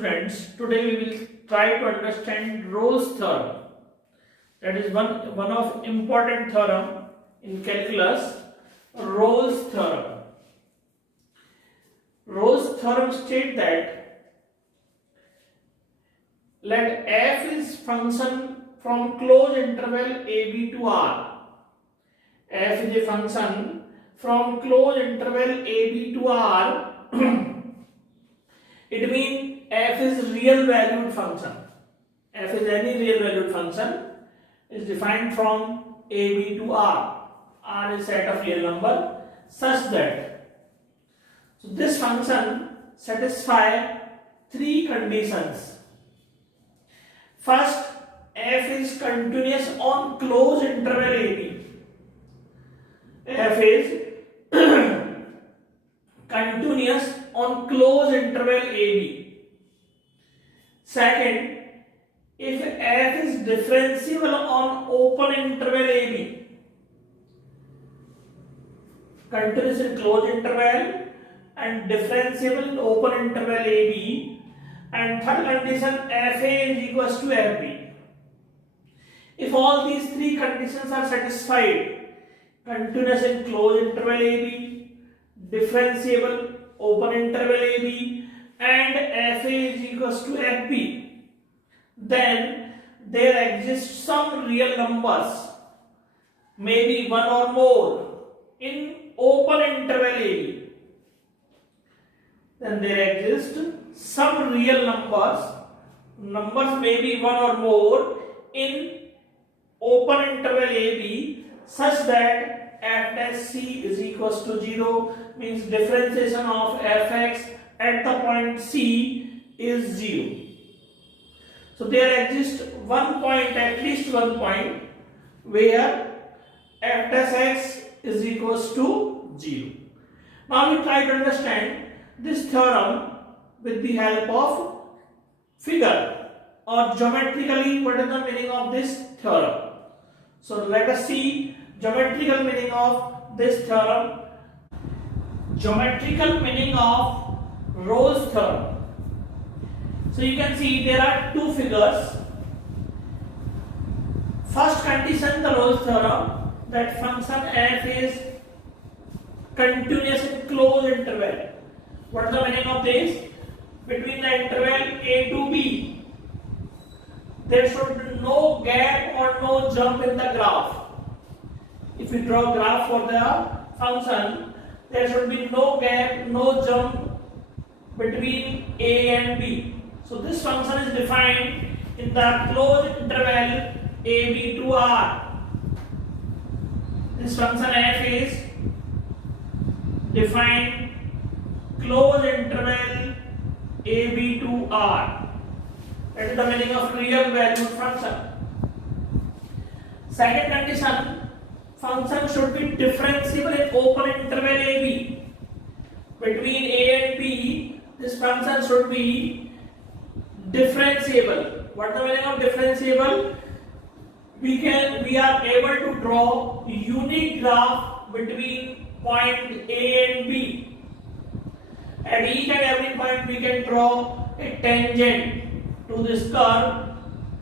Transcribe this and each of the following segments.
students, today we will try to understand Rolle's theorem. That is one of important theorem in calculus, Rolle's theorem. Rolle's theorem states that let f is function from closed interval ab to r. F is a function from closed interval ab to r. It means f is real valued function. F is any real valued function is defined from ab to r. R is set of real number such that this function satisfies three conditions. First, f is continuous on closed interval ab. F is continuous on closed interval AB. Second, if f is differentiable on open interval AB, continuous in closed interval and differentiable in open interval AB, and third condition fa is equals to fb. If all these three conditions are satisfied, continuous in closed interval AB, differentiable open interval AB, and fa is equals to fb, then there exists some real numbers, maybe one or more, in open interval AB. Then there exist some real numbers may be one or more in open interval AB, such that f dash c is equals to 0, means differentiation of fx at the point c is 0. So there exists one point, at least one point, where f dash x is equals to 0. Now we try to understand this theorem with the help of figure, or geometrically what is the meaning of this theorem. So let us see geometrical meaning of this theorem. Geometrical meaning of Rolle's theorem. So you can see there are two figures. First condition, the Rolle's theorem, that function f is continuous in closed interval. What is the meaning of this? Between the interval a to b, there should be no gap or no jump in the graph. If we draw a graph for the function, there should be no gap, no jump between a and b. So this function is defined in the closed interval ab to r. This function f is defined closed interval ab to r. That is the meaning of real valued function. Second condition, function should be differentiable in open interval AB. Between a and b, this function should be differentiable. What is the meaning of differentiable? We are able to draw unique graph between point A and B. At each and every point we can draw a tangent to this curve.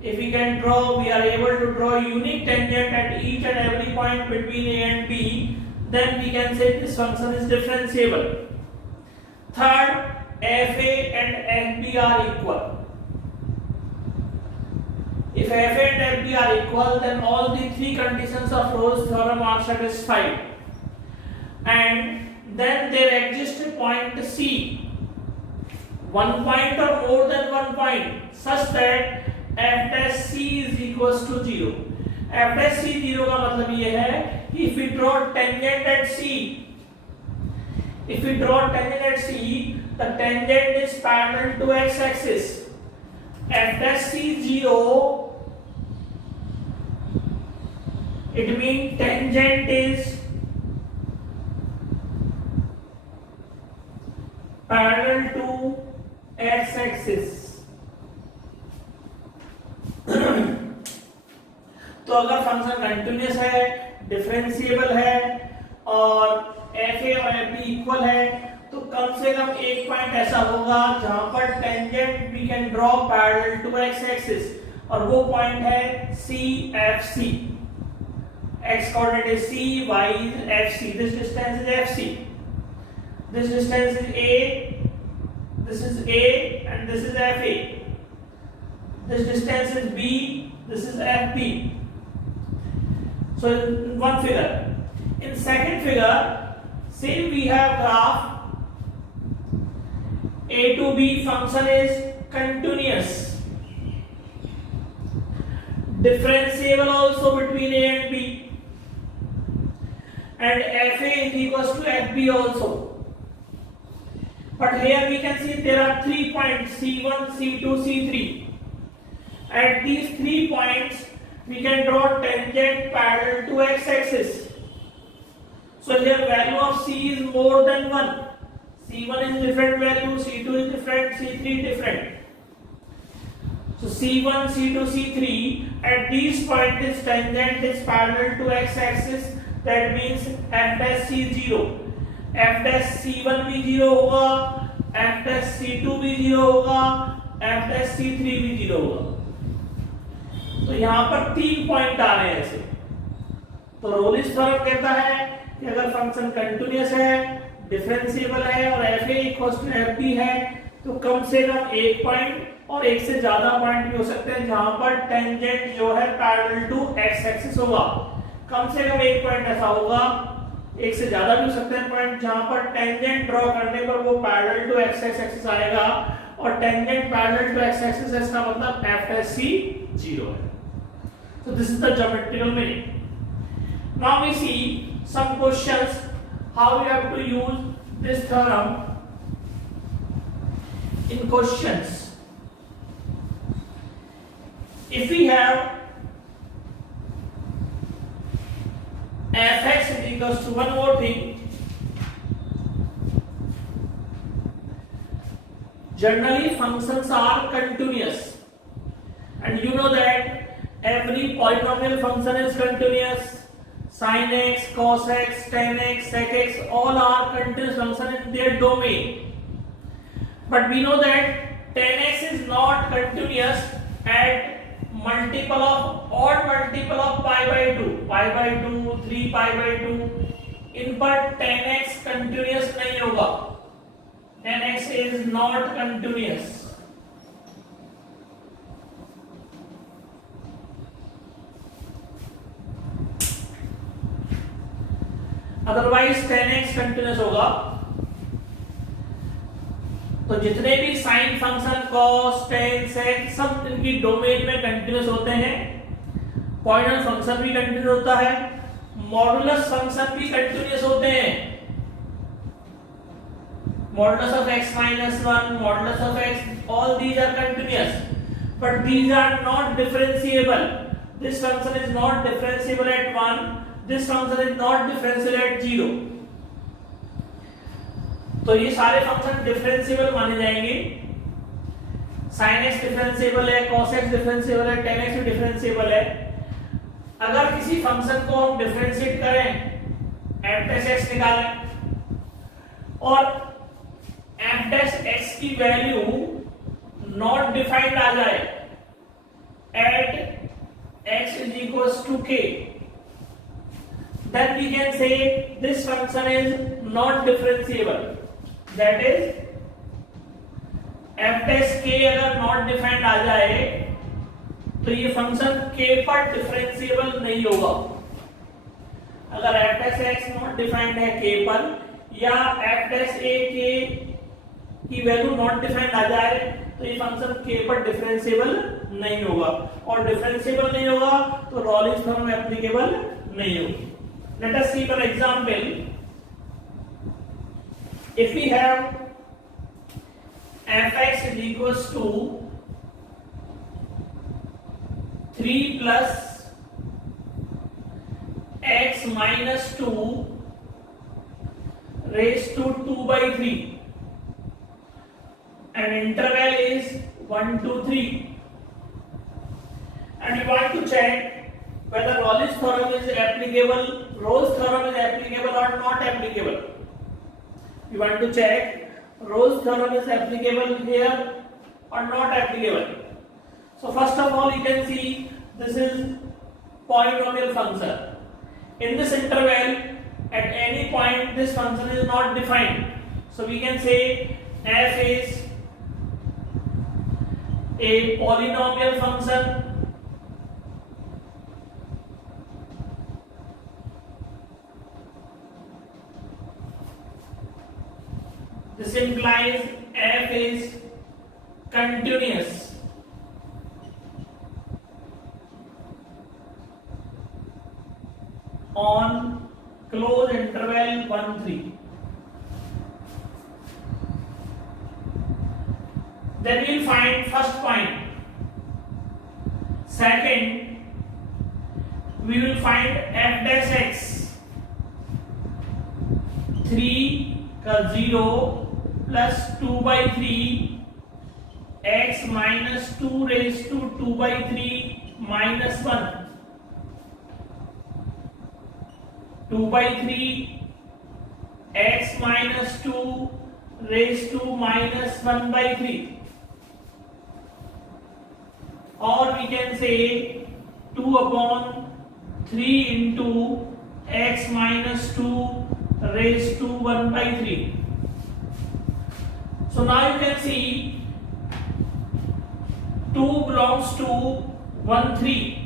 If we can draw, we are able to draw a unique tangent at each and every point between A and B, then we can say this function is differentiable. Third, fa and fb are equal. If fa and fb are equal, then all the three conditions of Rolle's theorem are satisfied. And then there exists a point C, one point or more than one point, such that f dash c is equals to 0. f dash c 0 का मतलब ये है कि if we draw tangent at c, the tangent is parallel to x axis. f dash c 0, it means tangent is parallel to x axis. तो अगर function continuous है, differentiable है और fa और fb इक्वल है, तो कम से कम एक पॉइंट ऐसा होगा जहां पर tangent we can draw parallel to X axis, और वो पॉइंट है C F C. X coordinate is C, Y is F C, this distance is F C, this distance is A, this is A and this is F A, this distance is B, this is FB. So in one figure. In second figure, same we have graph A to B function is continuous, differentiable also between A and B, and FA is equals to FB also. But here we can see there are 3 points C1, C2, C3. At these 3 points, we can draw tangent parallel to x-axis. So here value of C is more than 1. C1 is different value, C2 is different, C3 different. So C1, C2, C3 at these points is tangent is parallel to x-axis. That means f dash C 0, f dash C1 भी 0 होगा, f dash C2 भी 0 होगा, f dash C3 भी 0 होगा। तो यहां पर 3 point आ रहे हैं ऐसे। तो रोलिस थ्योरम कहता है कि अगर फंक्शन कंटीन्यूअस है, डिफरेंशिएबल है और F A equals to F B है, तो कम से कम एक पॉइंट और एक से ज्यादा पॉइंट भी हो सकते हैं जहां पर टेंजेंट जो है पैरेलल टू एक्स एक्सिस होगा। कम से कम एक पॉइंट ऐसा होगा, एक से ज्यादा भी हो सकते हैं पॉइंट जहां पर टेंजेंट ड्रॉ करने पर वो पैरेलल टू एक्स एक्सिस आएगा, और tangent parallel to X axis इसका मतलब एफ एस सी 0 है। So this is the geometrical meaning. Now we see some questions how we have to use this theorem in questions. If we have fx is equals to one more thing, generally functions are continuous, and you know that every polynomial function is continuous. Sin x, cos x, tan x, sec x, all are continuous function in their domain. But we know that tan x is not continuous at multiple of odd multiple of pi by 2, pi by 2, 3 pi by 2. इन पर tan x continuous नहीं होगा. Tan x is not continuous. Otherwise tan x continuous होगा। तो जितने भी sine function cos, tan, sec सब इनकी domain में कंटिन्यूस होते हैं। पॉइंट फंक्शन भी कंटिन्यूस होता है, मॉडुलस फंक्शन भी कंटिन्यूस होते हैं। Modulus of x minus 1, modulus of x, all these are continuous, but these are not differentiable. This function is not differentiable at 1. This function is not differentiable at 0. तो ये सारे function differentiable माने जाएंगे। sin x differentiable है, cos x differentiable है, tan x भी differentiable है। अगर किसी फंक्शन को हम डिफरेंशिएट करें, f dash x निकालें और f dash x की वैल्यू नॉट डिफाइंड आ जाए at x is equals to k, then we can say this function is not differentiable. That is f dash k अगर not defined आ जाए तो ये function k पर differentiable नहीं होगा। अगर f dash x not defined है k पर, या f dash a k की वैल्यू नॉट डिफाइंड आ जाए तो ये फंक्शन k पर डिफरेंशिएबल नहीं होगा, और डिफरेंशिएबल नहीं होगा तो रॉलिंस थ्योरम एप्लीकेबल नहीं होगी। Let us see for example, if we have fx is equals to 3 plus x minus 2 raised to 2 by 3, and interval is 1 to 3, and we want to check whether Rolle's theorem is applicable, Rolle's theorem is applicable or not applicable. We want to check Rolle's theorem is applicable here or not applicable? So first of all, you can see this is polynomial function. In this interval, at any point this function is not defined. So we can say f is a polynomial function. This implies f is continuous on closed interval 1 3. Then we will find first point. Second, we will find f dash x 3 का 0 plus 2 by 3 x minus 2 raised to 2 by 3 minus 1 2 by 3 x minus 2 raised to minus 1 by 3, or we can say 2 upon 3 into x minus 2 raised to 1 by 3. So now you can see 2 belongs to 1 3,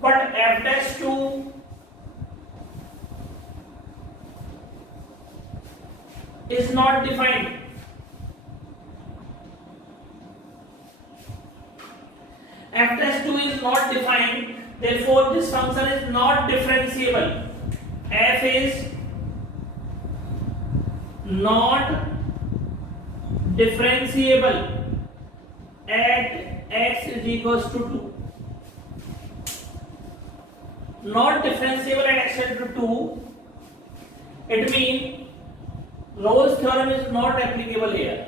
but f dash 2 is not defined. F dash 2 is not defined, therefore this function is not differentiable. F is not differentiable at x is equals to 2. Not differentiable at x equal to 2, it means Rolle's theorem is not applicable here.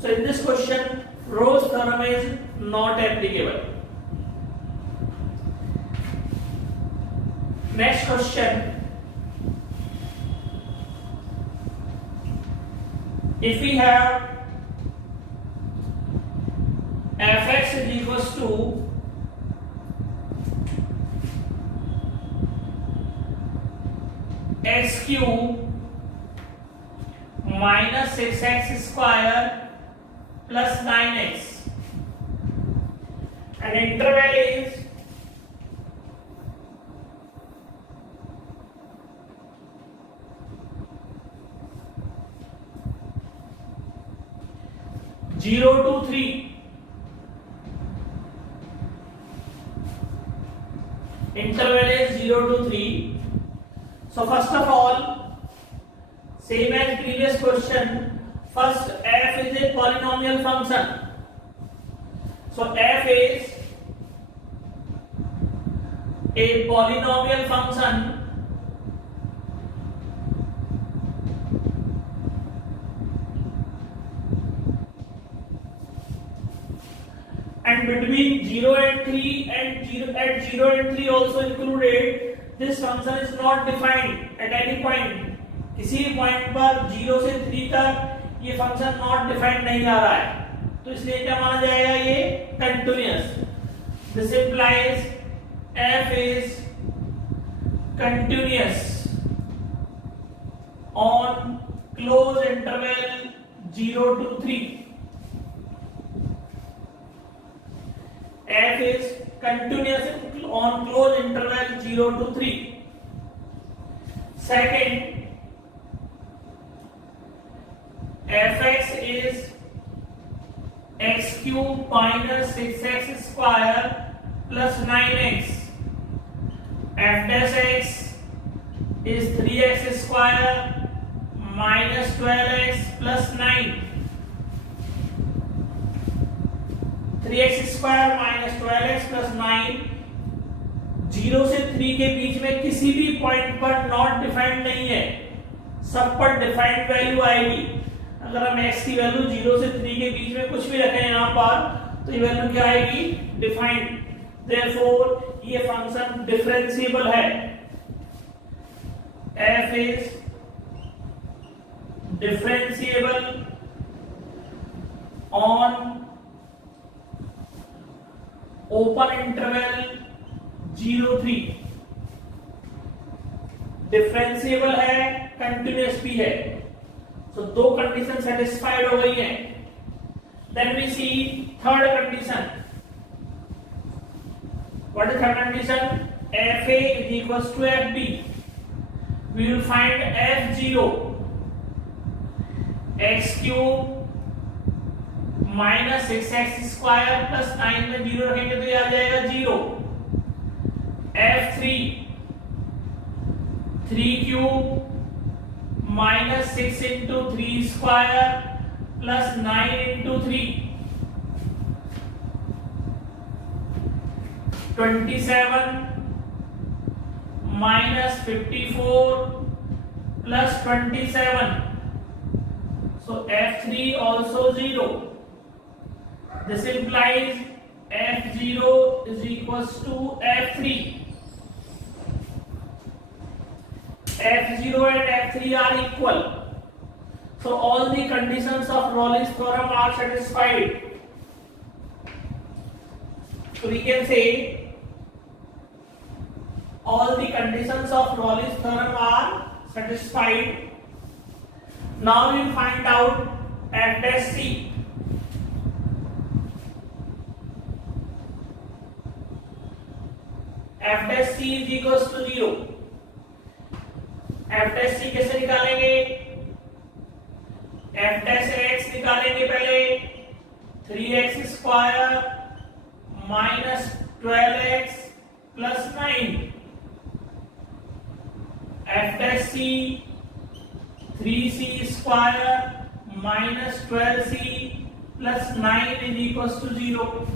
So in this question, Rolle's theorem is not applicable. Next question. If we have fx is equals to x cube minus 6x square plus 9x, and interval is 0 to 3. Interval is 0 to 3. So first of all, same as previous question, first f is a polynomial function. So f is a polynomial function and between 0 and 3 and 0 and 3 also included, this function is not defined at any point. किसी भी point पर 0 से 3 तक ये function not defined नहीं आ रहा है, तो इसलिए क्या माना जाएगा, ये continuous. This implies f is continuous on closed interval 0 to 3. f is continuous on closed interval 0 to 3. Second, fx is x cube minus 6x square plus 9x. f dash x is 3x square minus 12x plus 9. 3x square minus 12x plus 9 0 से 3 के बीच में किसी भी point पर not defined नहीं है, सब पर डिफाइंड वैल्यू आएगी. अगर हम x की वैल्यू 0 से 3 के बीच में कुछ भी रखें यहाँ पर, तो ये वैल्यू क्या आएगी, डिफाइंड. देयरफॉर ये फंक्शन डिफरेंशिएबल है. f is differentiable on open interval 0-3, differentiable है, कंटिन्यूअस भी है, so दो कंडीशन सेटिस्फाइड हो गई हैं. Then we see third condition. What is third condition? fa is equals to fb. We will find f0 x cube minus 6x square plus 9 में 0 रखेंगे तो ये आ जाएगा 0. f3 3 cube minus 6 into 3 square plus 9 into 3 27 minus 54 plus 27, so f3 also 0. This implies f0 is equals to f3. f0 and f3 are equal. So all the conditions of Raleigh's theorem are satisfied. So we can say all the conditions of Raleigh's theorem are satisfied. Now we will find out f dash c. f dash c is equals to 0. f dash c कैसे निकालेंगे? f dash x निकालेंगे पहले 3x square minus 12x plus 9. f dash c 3c square minus 12c plus 9 is equals to 0.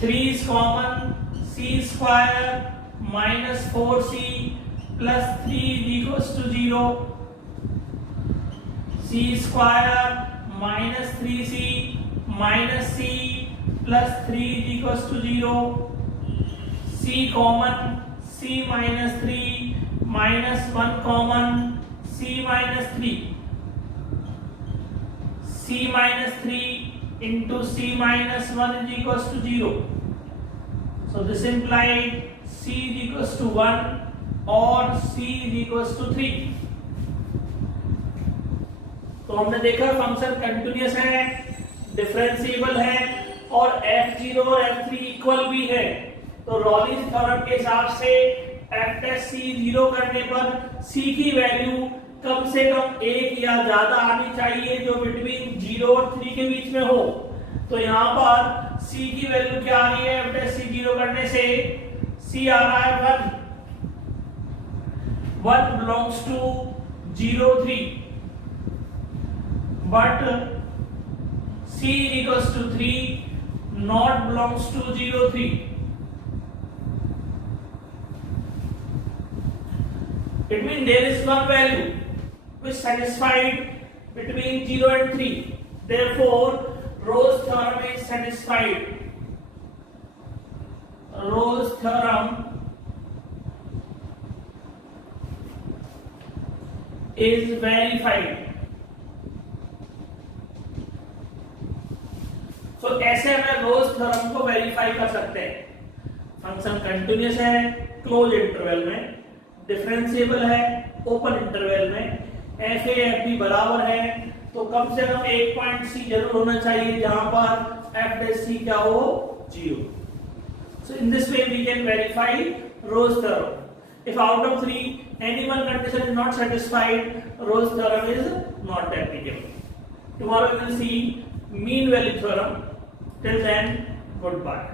3 is common, c square minus 4c plus 3 is equals to 0. c square minus 3c minus c plus 3 is equals to 0. c common, c minus 3 minus 1 common, c minus 3. c minus 3 into c minus 1 is equals to 0. So this implies c is equals to 1 or c is equals to 3. तो हमने देखा function continuous है, differentiable है और f0 और f3 equal भी है. तो रॉलीज थ्योरम के हिसाब से f dash c 0 करने पर c की वैल्यू कम से कम 1 या ज्यादा आनी चाहिए जो बिटवीन 0 और 3 के बीच में हो. तो यहाँ पर c की वैल्यू क्या आ रही है? f dash c 0 करने से c आ रहा है 1. 1 belongs to 0 3, but c is equals to 3 not belongs to 0 3. It means there is one value which satisfied between 0 and 3. Therefore, Rolle's theorem is satisfied. Rolle's theorem is verified. So ऐसे हमें Rolle's theorem को verify कर सकते हैं. Function continuous है close interval में, differentiable है open interval में, एफ ए एफ बी बराबर है, तो कम से कम एक पॉइंट सी जरूर होना चाहिए जहां पर एफ डैश सी क्या हो 0. So in this way we can verify Rolle's theorem. If out of 3 any one condition is not satisfied, Rolle's theorem is not applicable. Tomorrow we will see mean value theorem. Till then, goodbye.